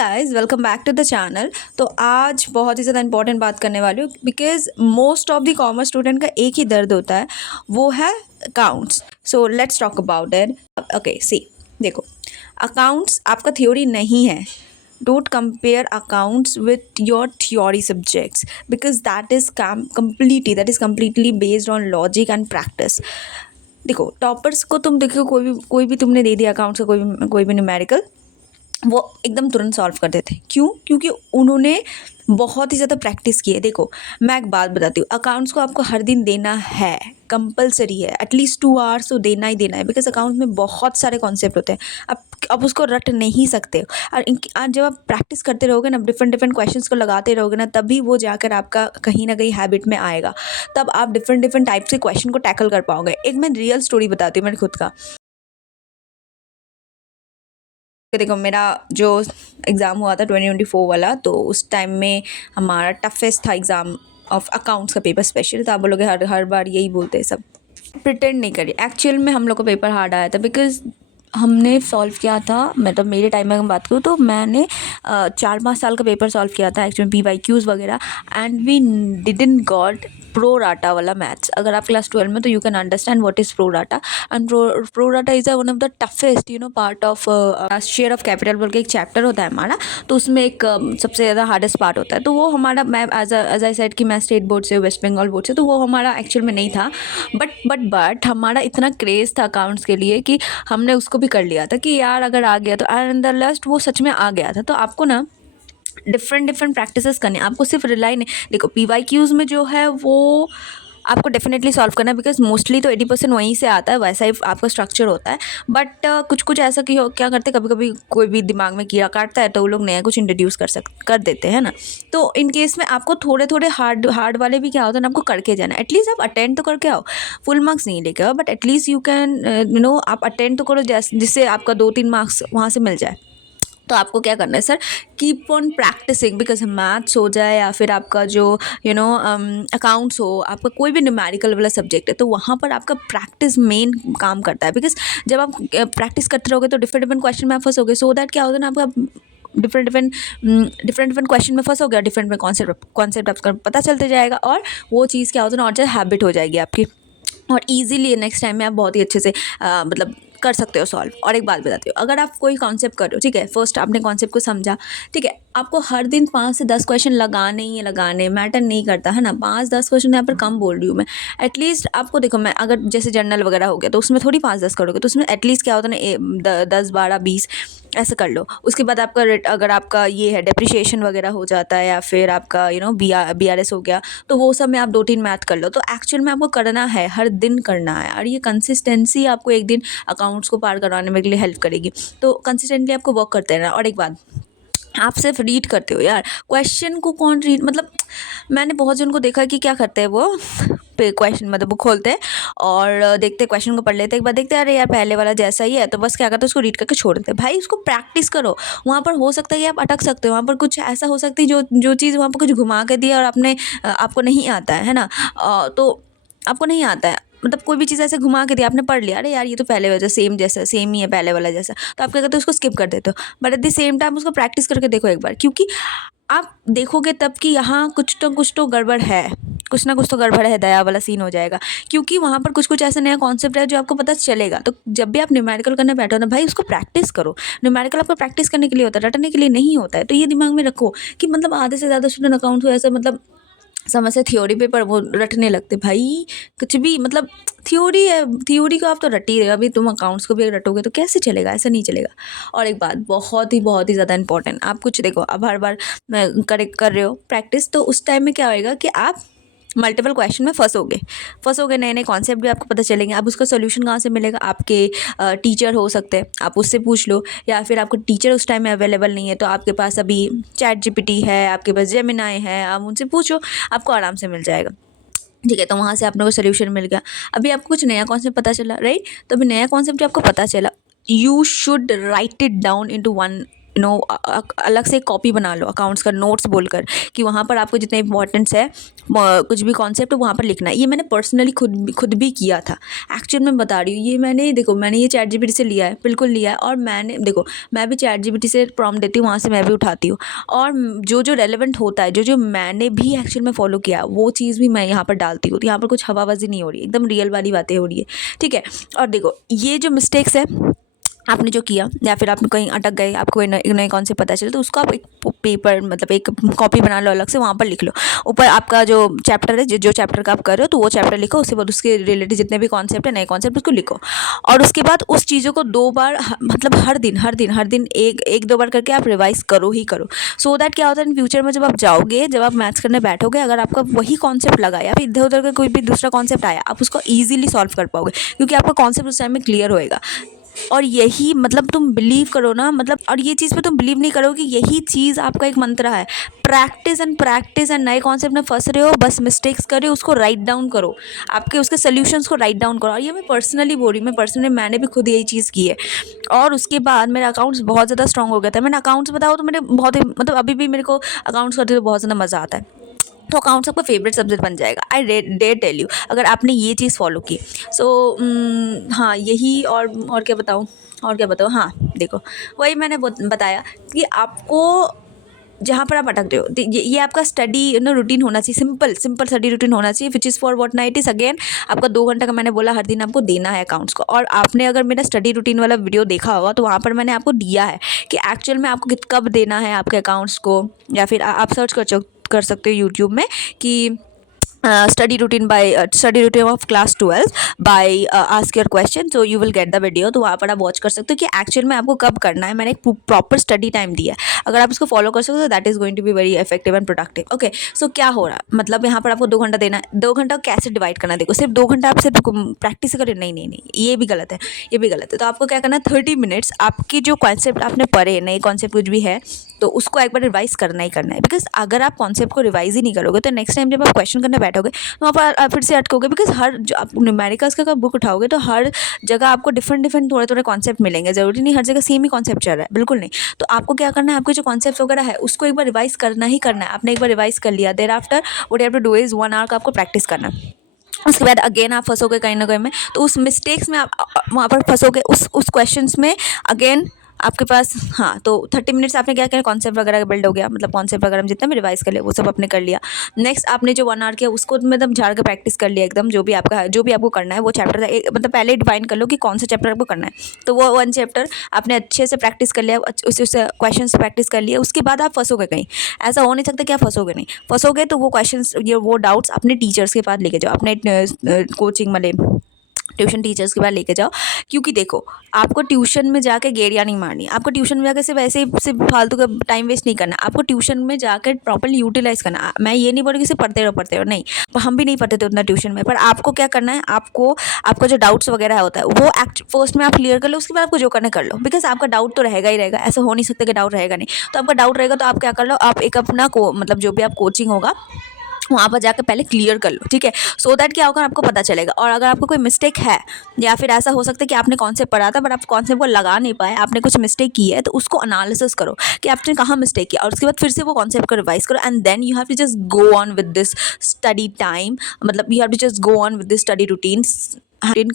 Guys, welcome back to the channel. तो आज बहुत ही ज़्यादा इंपॉर्टेंट बात करने वाली हूँ because most of the commerce student का एक ही दर्द होता है, वो है accounts. So let's talk about it. Okay see, देखो, अकाउंट्स आपका थ्योरी नहीं है। Don't compare accounts with your theory subjects because that is completely based on logic and practice. देखो, टॉपर्स को तुम देखो, कोई भी तुमने दे दिया अकाउंट्स का कोई भी न्यूमेरिकल, वो एकदम तुरंत सॉल्व कर देते हैं। क्यों? क्योंकि उन्होंने बहुत ही ज़्यादा प्रैक्टिस की है। देखो, मैं एक बात बताती हूँ, अकाउंट्स को आपको हर दिन देना है, कंपलसरी है, एटलीस्ट 2 आवर्स तो देना ही देना है बिकॉज अकाउंट में बहुत सारे कॉन्सेप्ट होते हैं। आप उसको रट नहीं सकते। और आज जब आप प्रैक्टिस करते रहोगे ना, डिफरेंट डिफरेंट क्वेश्चंस को लगाते रहोगे ना, तभी वो जाकर आपका कहीं ना कहीं हैबिट में आएगा। तब आप डिफरेंट डिफरेंट टाइप्स के क्वेश्चन को टैकल कर पाओगे। एक मैं रियल स्टोरी बताती हूँ मेरे खुद का। देखो, मेरा जो एग्ज़ाम हुआ था 2024 वाला, तो उस टाइम में हमारा टफेस्ट था एग्ज़ाम ऑफ अकाउंट्स का पेपर स्पेशल। तो आप बोलोगे हर बार यही बोलते हैं सब, प्रिटेंड नहीं करिए। एक्चुअल में हम लोग को पेपर हार्ड आया था बिकॉज हमने सॉल्व किया था। मतलब मेरे टाइम में अगर बात करूँ तो मैंने 4-5 साल का पेपर सॉल्व किया था एक्चुअली, PYQs वगैरह, and we didn't got pro data वाला मैथ्स। अगर आप क्लास 12 में, तो you can understand what is pro data. And pro data is one of the toughest part of share of capital बोल के एक चैप्टर होता है हमारा। तो उसमें एक सबसे ज़्यादा हार्डेस्ट पार्ट होता है। तो वो हमारा, मैं एज आई सेड कि मैं स्टेट बोर्ड से, वेस्ट बंगाल बोर्ड से, तो वो हमारा एक्चुअल में नहीं था। बट हमारा इतना क्रेज़ था अकाउंट्स के लिए कि हमने उसको भी कर लिया था कि यार अगर आ गया तो। एंड द लास्ट वो सच में आ गया था। तो आपको ना डिफरेंट प्रैक्टिसेस करने, आपको सिर्फ रिलाई नहीं। देखो, PYQs में जो है वो आपको डेफिनेटली सॉल्व करना है बिकॉज मोस्टली तो 80% वहीं से आता है, वैसा ही आपका स्ट्रक्चर होता है। बट कुछ कुछ ऐसा कि क्या करते हैं, कभी कभी कोई भी दिमाग में कीड़ा काटता है तो वो लोग नया कुछ इंट्रोड्यूस कर देते हैं ना। तो इन केस में आपको थोड़े थोड़े हार्ड वाले भी क्या होता है ना, आपको करके जाना। एटलीस्ट आप अटेंड तो करके आओ, फुल मार्क्स नहीं लेके आओ, बट एटलीस्ट यू कैन आप अटेंड तो करो, जिससे आपका 2-3 मार्क्स वहाँ से मिल जाए। तो आपको क्या करना है sir, keep on practicing because maths हो जाए या फिर आपका जो अकाउंट्स हो, आपका कोई भी न्यूमेरिकल वाला सब्जेक्ट है, तो वहाँ पर आपका प्रैक्टिस मेन काम करता है। बिकॉज जब आप प्रैक्टिस करते रहोगे तो डिफरेंट डिफरेंट क्वेश्चन में आप फंसोगे। सो दैट क्या होता है ना, आपका डिफरेंट क्वेश्चन में फंस हो गया, डिफरेंट कॉन्सेप्ट आपका पता चलते जाएगा, और वो चीज़ क्या होता है ना, और ज़्यादा हैबिट हो जाएगी आपकी, और ईजिली नेक्स्ट टाइम में आप बहुत ही अच्छे से मतलब कर सकते हो सॉल्व। और एक बात बताती हूँ, अगर आप कोई कॉन्सेप्ट कर रहे हो, ठीक है, फर्स्ट आपने कॉन्सेप्ट को समझा, ठीक है, आपको हर दिन 5 से 10 क्वेश्चन लगाने ही लगाने, मैटर नहीं करता है ना। 5-10 क्वेश्चन यहाँ पर कम बोल रही हूँ मैं। एटलीस्ट आपको देखो, मैं अगर जैसे जर्नल वगैरह हो गया तो उसमें थोड़ी 5-10 करोगे, तो उसमें एटलीस्ट क्या होता है ना, 10-12-20 ऐसे कर लो। उसके बाद आपका अगर आपका ये है डेप्रिसिएशन वगैरह हो जाता है, या फिर आपका BRS हो गया, तो वो सब में आप 2-3 मैथ कर लो। तो एक्चुअल में आपको करना है, हर दिन करना है, और ये कंसिस्टेंसी आपको एक दिन अकाउंट्स को पार करवाने में के लिए हेल्प करेगी। तो कंसिस्टेंटली आपको वर्क करते रहना। और एक बात, आप सिर्फ रीड करते हो यार, क्वेश्चन को कौन रीड, मतलब मैंने बहुत जन को देखा कि क्या करते हैं, वो क्वेश्चन मतलब वो खोलते हैं और देखते, क्वेश्चन को पढ़ लेते, एक बार देखते हैं अरे यार पहले वाला जैसा ही है, तो बस क्या करते हैं, उसको रीड करके छोड़ देते हैं। भाई उसको प्रैक्टिस करो, वहाँ पर हो सकता है कि आप अटक सकते हो, वहाँ पर कुछ ऐसा हो सकती है जो चीज़ वहाँ पर कुछ घुमा के दिया और आपको नहीं आता है ना। तो आपको नहीं आता है, मतलब कोई भी चीज़ ऐसे घुमा के दिया, आपने पढ़ लिया, अरे यार ये तो पहले वाला सेम ही है पहले वाला जैसा, तो आप क्या करते हो, उसको स्किप कर देते हो। But at the same time उसको प्रैक्टिस करके देखो एक बार, क्योंकि आप देखोगे तब कि यहाँ कुछ तो गड़बड़ है, कुछ ना कुछ तो गड़बड़ है, दया वाला सीन हो जाएगा। क्योंकि वहाँ पर कुछ ऐसा नया कॉन्सेप्ट है जो आपको पता चलेगा। तो जब भी आप न्यूमेरिकल करने बैठो ना भाई, उसको प्रैक्टिस करो। न्यूमेरिकल आपको प्रैक्टिस करने के लिए होता है, रटने के लिए नहीं होता है। तो ये दिमाग में रखो कि मतलब आधे से ज़्यादा स्टूडेंट अकाउंट हो ऐसा, मतलब समझ से थ्योरी पे पर वो रटने लगते। भाई कुछ भी, मतलब थ्योरी है, थ्योरी को आप तो रट ही रहे हो, अभी तुम अकाउंट्स को भी रटोगे तो कैसे चलेगा, ऐसा नहीं चलेगा। और एक बात बहुत ही ज़्यादा इंपॉर्टेंट, आप कुछ देखो, अब हर बार कर रहे हो प्रैक्टिस, तो उस टाइम में क्या होएगा कि आप मल्टीपल क्वेश्चन में फंसोगे, नए नए कॉन्सेप्ट भी आपको पता चलेंगे। अब उसका सोल्यूशन कहाँ से मिलेगा, आपके टीचर हो सकते हैं, आप उससे पूछ लो, या फिर आपको टीचर उस टाइम में अवेलेबल नहीं है तो आपके पास अभी ChatGPT है, आपके पास जेमिनाई है, आप उनसे पूछो, आपको आराम से मिल जाएगा। ठीक है, तो वहाँ से आपने को सोल्यूशन मिल गया। अभी आपको कुछ नया कॉन्सेप्ट पता चला, राइट, तो अभी नया कॉन्सेप्ट जो आपको पता चला, you should write it down into one अलग से एक कॉपी बना लो अकाउंट्स का नोट्स बोलकर कि वहाँ पर आपको जितना इंपॉर्टेंस है कुछ भी कॉन्सेप्ट वहाँ पर लिखना है। ये मैंने पर्सनली खुद भी किया था। एक्चुअल में बता रही हूँ, ये मैंने ये ChatGPT से लिया है, बिल्कुल लिया है। और मैं भी ChatGPT से प्रॉम्प्ट देती हूँ, वहाँ से मैं भी उठाती हूँ। और जो रेलेवेंट होता है, जो मैंने भी एक्चुअल में फॉलो किया, वो चीज़ भी मैं यहाँ पर डालती हूँ। तो यहाँ पर कुछ हवाबाजी नहीं हो रही है, एकदम रियल वाली बातें हो रही है, ठीक है। और देखो, ये जो मिस्टेक्स है आपने जो किया, या फिर आप कहीं अटक गए, आपको कोई नए कॉन्सेप्ट पता चले, तो उसको आप एक पेपर मतलब एक कॉपी बना लो, अलग से वहाँ पर लिख लो। ऊपर आपका जो चैप्टर है, जो चैप्टर का आप कर रहे हो, तो वो चैप्टर लिखो। उसके बाद उसके रिलेटेड जितने भी कॉन्सेप्ट है, नए कॉन्सेप्ट, उसको लिखो। और उसके बाद उस चीज़ों को 2 बार मतलब हर दिन एक 2 बार करके आप रिवाइज करो ही करो। सो दैट क्या होता है, इन फ्यूचर में जब आप जाओगे, जब आप मैथ्स करने बैठोगे, अगर आपका वही कॉन्सेप्ट लगा या फिर इधर उधर का कोई भी दूसरा कॉन्सेप्ट आया, आप उसको ईजिली सॉल्व कर पाओगे, क्योंकि आपका कॉन्सेप्ट उस टाइम में क्लियर होएगा। और यही मतलब तुम बिलीव करो ना, मतलब, और ये चीज़ पे तुम बिलीव नहीं करोगे, यही चीज़ आपका एक मंत्र है, प्रैक्टिस एंड नए कॉन्सेप्ट में फंस रहे हो, बस मिस्टेक्स कर रहे हो, उसको राइट डाउन करो, आपके उसके सोल्यूशंस को राइट डाउन करो। और ये मैं पर्सनली बोल रही हूँ, मैंने भी खुद यही चीज़ की है। और उसके बाद मेरा अकाउंट्स बहुत ज़्यादा स्ट्रॉन्ग हो गया था। मैंने अकाउंट्स बताओ तो मेरे बहुत ही मतलब अभी भी मेरे को अकाउंट्स करते हुए बहुत ज़्यादा मज़ा आता है। तो अकाउंट्स आपका फेवरेट सब्जेक्ट बन जाएगा, आई डेयर टेल यू, अगर आपने ये चीज़ फॉलो की। सो हाँ, यही। और क्या बताऊँ, हाँ देखो, वही मैंने बताया कि आपको जहाँ पर आप अटक रहे हो, ये आपका स्टडी रूटीन होना चाहिए, सिंपल स्टडी रूटीन होना चाहिए, which is for what night is again आपका 2 घंटा का मैंने बोला हर दिन आपको देना है अकाउंट्स को। और आपने अगर मेरा स्टडी रूटीन वाला वीडियो देखा होगा, तो वहाँ पर मैंने आपको दिया है कि एक्चुअल में आपको कब देना है आपके अकाउंट्स को। या फिर आप सर्च कर सकते हो यूट्यूब में कि study routine of class 12 by ask your question, so you will get the video। तो वहाँ पर आप वॉच कर सकते हो कि एक्चुअल में आपको कब करना है। मैंने एक प्रॉपर स्टडी टाइम दिया है, अगर आप इसको फॉलो कर सकते हो तो that is going to be very effective and productive. Okay, so क्या हो रहा है, मतलब यहाँ पर आपको 2 घंटा देना है। 2 घंटा कैसे डिवाइड करना है, देखो, सिर्फ 2 घंटा आप सिर्फ प्रैक्टिस करें, नहीं, ये भी गलत है, तो आपको क्या करना है, 30 मिनट्स आपकी जो कॉन्सेप्ट आपने पढ़े, नए कॉन्सेप्ट कुछ भी है, तो उसको एक बार रिवाइज करना ही करना है। बिकॉज अगर आप कॉन्सेप्ट को रिवाइज ही नहीं करोगे, तो नेक्स्ट टाइम जब आप क्वेश्चन करने बैठोगे, तो वहाँ पर आप फिर से अटकोगे। बिकॉज हर जो आप न्यूमेरिकल्स का बुक उठाओगे, तो हर जगह आपको डिफरेंट थोड़े कॉन्सेप्ट मिलेंगे, जरूरी नहीं हर जगह सेम ही कॉन्सेप्ट चल रहा है, बिल्कुल नहीं। तो आपको क्या करना है, आपके जो कॉन्सेप्ट वगैरह है, उसको एक बार रिवाइज करना ही करना है। आपने एक बार रिवाइज कर लिया, thereafter what you have to do is 1 hour का आपको प्रैक्टिस करना है। उसके बाद अगेन आप फंसोगे कहीं ना कहीं में, तो उस मिस्टेक्स में आप वहाँ पर फंसोगे, उस क्वेश्चंस में अगेन आपके पास। हाँ, तो 30 मिनट्स आपने क्या किया, कॉन्सेप्ट वगैरह बिल्ड हो गया, मतलब कॉन्सेप्ट वगैरह जितना भी रिवाइज कर लिया, वो सब आपने कर लिया। नेक्स्ट आपने जो 1 आवर किया, उसको मतलब झाड़ के प्रैक्टिस कर लिया एकदम, जो भी आपको करना है वो चैप्टर मतलब पहले डिफाइन कर लो कि कौन सा चैप्टर आपको करना है। तो वो 1 चैप्टर आपने अच्छे से प्रैक्टिस कर लिया, उससे क्वेश्चन से प्रैक्टिस कर लिया। उसके बाद आप फंसोगे कहीं, ऐसा हो नहीं सकता कि आप फंसोगे नहीं। फंसोगे तो वो क्वेश्चन वो डाउट्स अपने टीचर्स के पास लेके जाओ, अपने कोचिंग वाले ट्यूशन टीचर्स के पास लेके जाओ। क्योंकि देखो, आपको ट्यूशन में जाके गेड़ियाँ नहीं मारनी, आपको ट्यूशन में जाकर सिर्फ ऐसे ही सिर्फ फालतू का टाइम वेस्ट नहीं करना, आपको ट्यूशन में जाकर प्रॉपर्ली यूटिलाइज करना। मैं ये नहीं बोल रही कि सिर्फ पढ़ते रहो, नहीं, हम भी नहीं पढ़ते थे उतना ट्यूशन में। पर आपको क्या करना है, आपका जो डाउट्स वगैरह होता है वो फर्स्ट में आप क्लियर कर लो, उसके बाद आपको जो करना कर लो। बिकॉज आपका डाउट तो रहेगा ही रहेगा, ऐसा हो नहीं सकता कि डाउट रहेगा नहीं। तो आपका डाउट रहेगा, तो आप क्या कर लो, आप एक अपना मतलब जो भी आप कोचिंग होगा वहाँ पर जाकर पहले क्लियर कर लो, ठीक है। सो दैट क्या होगा, आपको पता चलेगा। और अगर आपको कोई मिस्टेक है, या फिर ऐसा हो सकता है कि आपने कॉन्सेप्ट पढ़ा था बट आप कॉन्सेप्ट को लगा नहीं पाए, आपने कुछ मिस्टेक की है, तो उसको एनालिसिस करो कि आपने कहाँ मिस्टेक किया, और उसके बाद फिर से वो कॉन्सेप्ट को रिवाइज करो। And then you have to just go on with this study time, मतलब you have to just go on with this study routine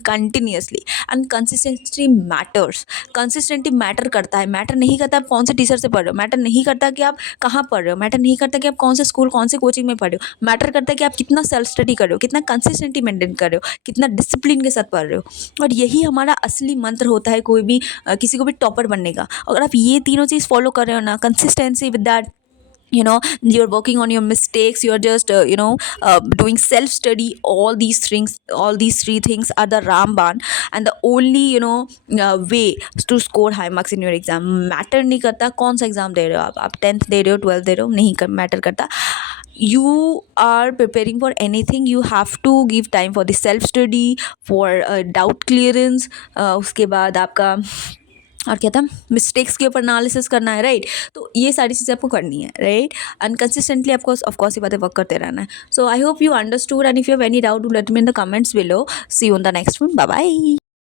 continuously. And consistency matters, consistency matter करता है। मैटर नहीं करता आप कौन से टीचर से पढ़ रहे हो, मैटर नहीं करता कि आप कहाँ पढ़ रहे हो, मैटर नहीं करता कि आप कौन से स्कूल कौन से कोचिंग में पढ़ रहे हो, मैटर करता है कि आप कितना सेल्फ स्टडी कर रहे हो, कितना कंसिस्टेंटी मेंटेन कर रहे हो, कितना डिसिप्लिन के साथ पढ़ रहे हो। और यही हमारा असली मंत्र होता है कोई भी किसी को भी टॉपर बनने का। अगर आप ये तीनों चीज़ फॉलो कर रहे हो ना, consistency with that, you're working on your mistakes, you're just doing self study, all these 3 things are the ramban, and the only way to score high marks in your exam। Matter नहीं करता कौन सा exam दे रहे हो, आप 10th दे रहे हो, 12th दे रहे हो, नहीं मैटर करता। you are preparing for anything, you have to give time for the self study, for doubt clearance। उसके बाद आपका और क्या था, मिस्टेक्स के ऊपर एनालिसिस करना है, राइट। तो ये सारी चीज़ें आपको करनी है, राइट। एंड कंसिस्टेंटली आपको ऑफकोर्स ये बातें वर्क करते रहना है। So I hope you understood, and if you have any doubt let me in the comments below. See you in the next one, bye bye.